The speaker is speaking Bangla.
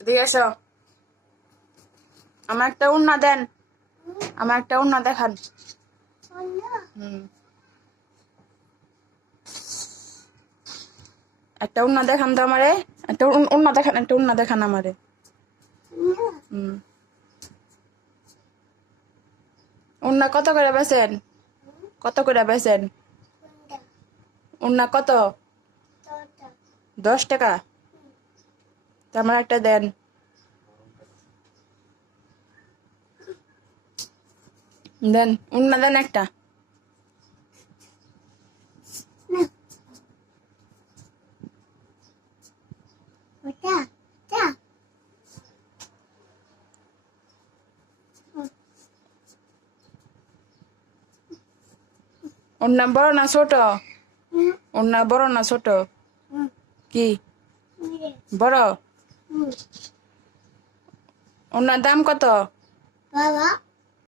এদিকে এসো, আমার একটা উন্না দেন, আমার একটা উন্না দেখান। একটা উন্না দেখান তো আমারে, একটা উন্না দেখান, একটা উন্না দেখান আমারে। উন্না কত করে বেচেন? কত করে বেচেন? উন্না কত? 10 টাকা। আমার একটা দেন। দেন, উন্না দেন একটা। উন্না বড় না ছোট? উন্না বড় না ছোট? কি বড়? উন্নার দাম কত?